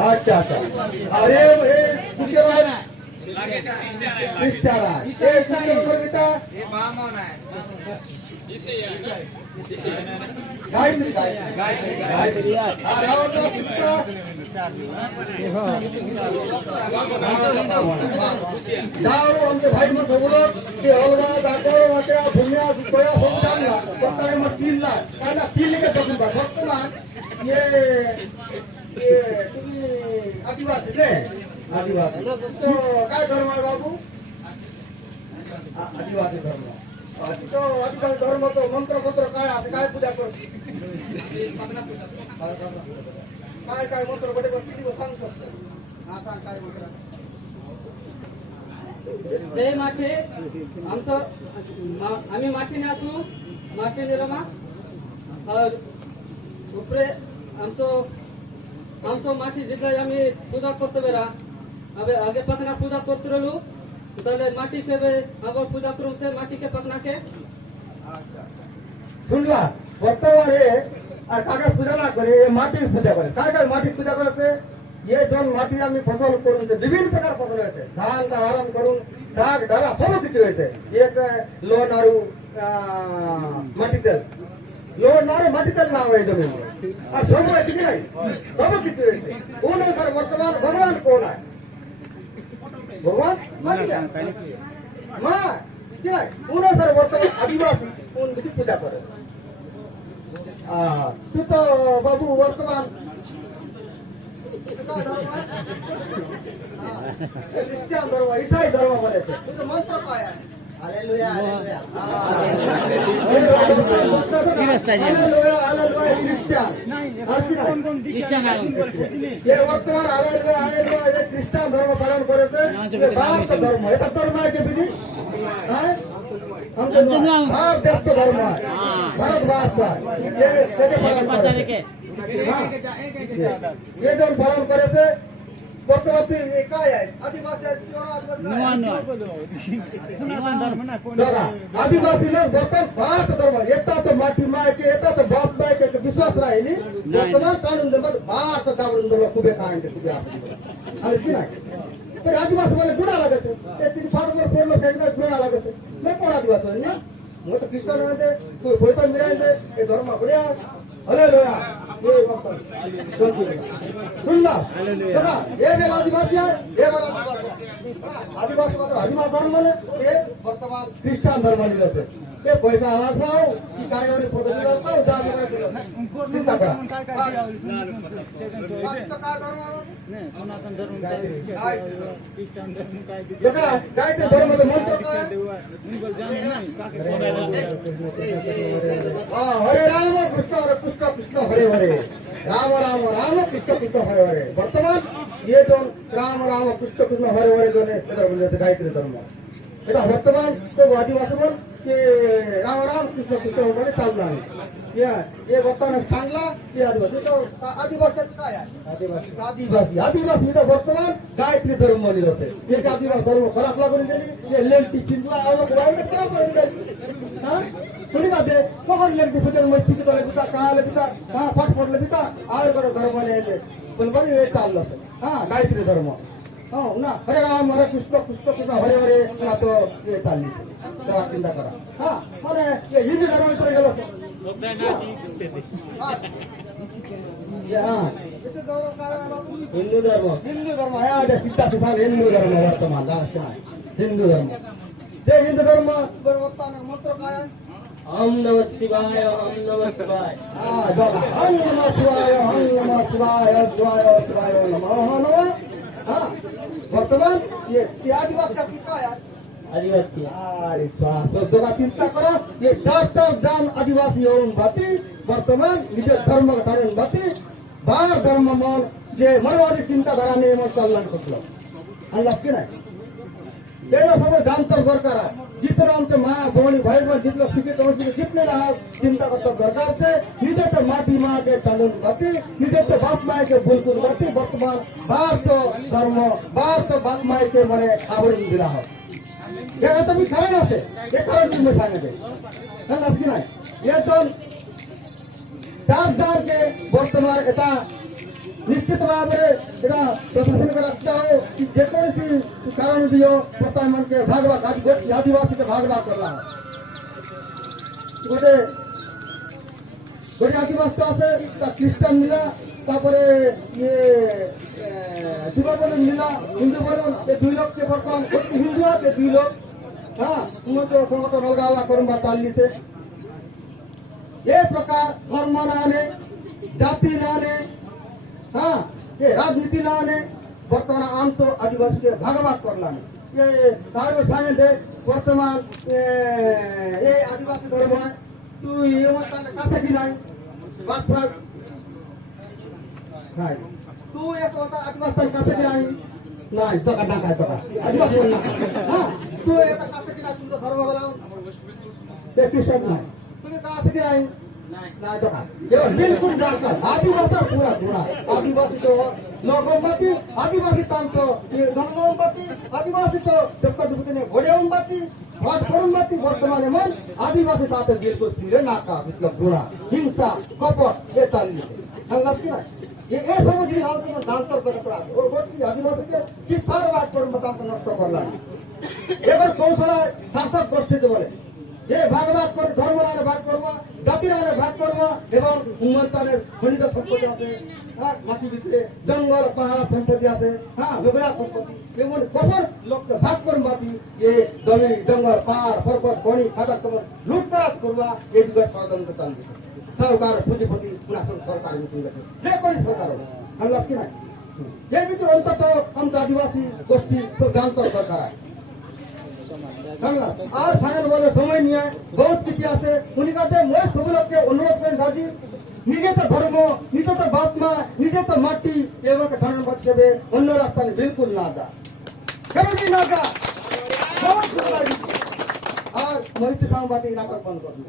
अच्छा अच्छा अरे हे तुमच्या भाई मग हलवा दाखव भुन्या सोया सब चांगला फक्त मग 3 लाख त्याला 3 लाख फक्त मग तुम्ही आदिवासी रे आदिवासी तो काय धर्म आहे बाबू आदिवासी धर्म तो आदिवासी धर्म तो मंत्र काय काय पूजा करतो काय काय मंत्र किती सांग शकतो हा सांग काय मंत्र जय माठे आमचं आम्ही माठीने असू माठीने रमा और उपरे आमचं माठी जितला आम्ही पूजा करतो बेरा अबे आगे पकना पूजा करते रहलू তাহলে মাটিকে আবার পূজা করুন সে মাটিকে পকনাকে শুনলা বর্তমানে আর কাকে পূজা না করে মাটির পূজা করে কাকে মাটির পূজা করেছে ये जो माटी आम्ही फसल करून विभिन्न प्रकार फसल হয়েছে ধান তা আরম্ভ করুন শাক ডালা সব কিছু হয়েছে এক লোন আরু মাটি তেল লোন আরু মাটি তেল না হয় জমি আর সব হয়েছে কি নাই সব কিছু হয়েছে কোন অনুসারে বর্তমান ভগবান কোন আছে भगवान माँ क्या पूरा सर वर्तमान आदिवासी कौन विधि पूजा करे तू तो बाबू वर्तमान क्रिश्चियन धर्म ईसाई धर्म बोले थे तू तो मंत्र पाया hallelujah hallelujah hallelujah hallelujah Christian ये वर्तमान हालेलुया हालेलुया ये क्रिश्चियन धर्म पालन करे से ये भारत धर्म है धर्म है के विधि हैं हम भारत देश का धर्म है भारत का ये पालन करे ये जो पालन करे से वर्तमान काय आहे आदिवासी आदिवासी लोक वर्तमान भारत धर्म येता तो माटी मायके येता तो बाप मायके विश्वास राहिली वर्तमान काढून भारत दाबून खूबे खायचे खूबे की नाही तर आदिवासी मला गुणा लागत ते फाडवर फोडलं साईडला गुणा लागत नाही कोण आदिवासी ना मग तो ख्रिश्चन मध्ये तू पैसा मिळायचे हे धर्म बढिया हालेलुया ये सुनला बघा हे वेळ आदिवासी आहे हे वेळ आदिवासी मात्र आदिवासी धर्म हे वर्तमान ख्रिश्चन धर्म जाते ते पैसा आवासाव की काय एवढे फोटो मिळवतो जागे चिंता करा काय धर्म सनातन धर्म ख्रिश्चन धर्म बघा काय ते धर्माचं मंत्र काय हरे राम कृष्ण कृष्ण कृष्ण हरे हरे राम राम राम कृष्ण कृष्ण हरे हरे वर्तमान ये दोन राम राम कृष्ण कृष्ण हरे हरे दोन म्हणजे गायत्री धर्म এটা বর্তমান তো আদিবাসী বল की राम राम कृष्ण कृष्ण वगैरे चालला आहे हे वर्तमान चांगला ते आदिवासी तो आदिवासीच काय आहे आदिवासी आदिवासी तर वर्तमान गायत्री धर्म मानले जाते एक आदिवासी धर्म खराब लागून गेली हे लेंटी चिंचला आवड केला पाहिजे हा कोणी का ते कोण लेंटी फिटर मस्ती की तोले पिता काले पिता हा फाट पडले पिता आयुर्वेद धर्म मानले पण बरी हे चाललं हा गायत्री धर्म हो ना हरे राम हरे कृष्ण कृष्ण कृष्ण हरे हरे ना तो ये चालली तेव्हा चिंता करा हा मला हिंदू धर्म इकडे गेलो हिंदू धर्म आहे सीता सांग हिंदू धर्म वर्तमान हिंदू धर्म ते हिंदू धर्म वर्तमान मंत्र काय ओम नमः शिवाय ओम नमः शिवाय ओम नमः शिवाय ओम नमः शिवाय शिवाय शिवाय नमः नमः वर्तमान ये आदिवासी काय आदिवासी अरे बाप चिंता करा ये चार जान आदिवासी होऊन बाती वर्तमान निज धर्म काढून बाती बार धर्म मन जे मनवादी चिंताधाराने मग चालला शकलो आणि लक्की नाही त्याला समोर जामतर दरकार आहे जिथं आमचे मा भवनी भाई बन जिथलं शिकित जिथलेला चिंता करतो दरकारचे निजेचं माटी मागे चालून बाती निजेचं बाप मायके बुलकून बाती वर्तमान भारत धर्म भारत बाप मायके म्हणे आवडून दिला आहोत याला तर मी खरं नसते हे कारण तुम्ही सांगते लक्की नाही हे दोन ଯାହାକେ ବର୍ତ୍ତମାନ ଏଟା ନିଶ୍ଚିତ ଭାବରେ ଏଟା ପ୍ରଶାସନିକ ରାସ୍ତା ହଉ କି ଯେକୌଣସି କାରଣ ବି ହଉ ବର୍ତ୍ତମାନକେ ଭାଗଭାଗ ଆଦିବାସୀକେ ଭାଗଭାଗ କଲା ଗୋଟେ ଆଦିବାସୀ ତ ଆସେ ତା ଖ୍ରୀଷ୍ଟାନ ମିଲା ତାପରେ ଇଏ ଶିବ বলুন মিলা হিন্দু বলুন এই দুই লোককে বর্তমান হিন্দু আছে দুই লোক হ্যাঁ উন্নত সংগঠন অলগা অলগা করবা চালিয়েছে এ প্রকার ধর্ম না আনে জাতি না আনে হ্যাঁ এ রাজনীতি না আনে বর্তমান আম তো আদিবাসীকে ভাগভাগ করলাম তার সামনে দে বর্তমান এই আদিবাসী ধর্ম তুই এমন কাছে কি নাই বাদশাহ নাই তুই এক কথা আদিবাসী কাছে কি নাই নাই তো কাটা কাটা তো আদিবাসী না হ্যাঁ তুই এটা কাছে কি নাই তুই ধর্ম বলাও খ্রিস্টান নাই তুমি কাছে কি নাই নাই তো ये बिल्कुल दरकार आदिवासी पूरा पूरा आदिवासी तो लोगोंपति आदिवासी तांतो ये धर्मोंपति आदिवासी तो देवता दुपते ने घोड़ेओंपति भाट कोंपति वर्तमान में आदिवासी ताते बिल्कुल सिरे नाका मतलब गुणा हिंसा कपट ये ताली हंगास की ना ये समझ नहीं हम तो दांतर करत आ और गोटी आदिवासी के कि थार बात पर बताम को नष्ट करला एगर कौशल शासक गोष्ठी जो बोले ये भागभाग कर धर्म नाने भाग करवा জাতি নামে ভাগ করবো এবং উন্নয়নের খনিজ সম্পত্তি আছে হ্যাঁ মাটি ভিতরে জঙ্গল পাহাড় সম্পত্তি আছে হ্যাঁ লোকেরা সম্পত্তি এমন বছর লোককে ভাগ করুন বাপি এ জমি জঙ্গল পাহাড় পর্বত খনি খাদার তোমার লুটতরাজ করবা এই যুগের ষড়যন্ত্র চালবে সরকার পুঁজিপতি পুনাসন সরকার মিটিং গেছে যে করি সরকার হবে আল্লাহ কি নাই এর ভিতরে অন্তত আমরা আদিবাসী গোষ্ঠী তো জানতে দরকার আছে আর সাগর বলে সময় নিয়ে বহুত কিছু আছে উনি কাছে মই সব লোককে অনুরোধ করেন রাজি নিজে তো ধর্ম নিজে তো বাপ মা নিজে তো মাটি এবং ধারণ করতে হবে অন্য রাস্তায় বিলকুল না যা কেন কি না যা বহুত ভালো লাগে আর মহিত সাংবাদিক নাটক বন্ধ করবে